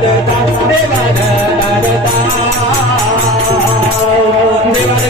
Devadatta, Devadatta, Devadatta.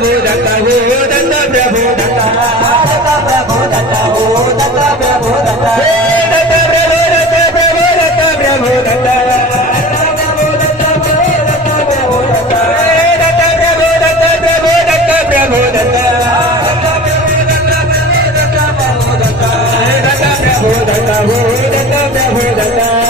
Prabhu Datta oh Datta Prabhu Datta Datta Prabhu Datta oh Datta Prabhu Datta Datta Prabhu Datta Prabhu Datta Prabhu Datta Oh, that's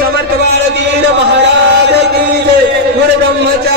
समर्थ बालवीर महाराज की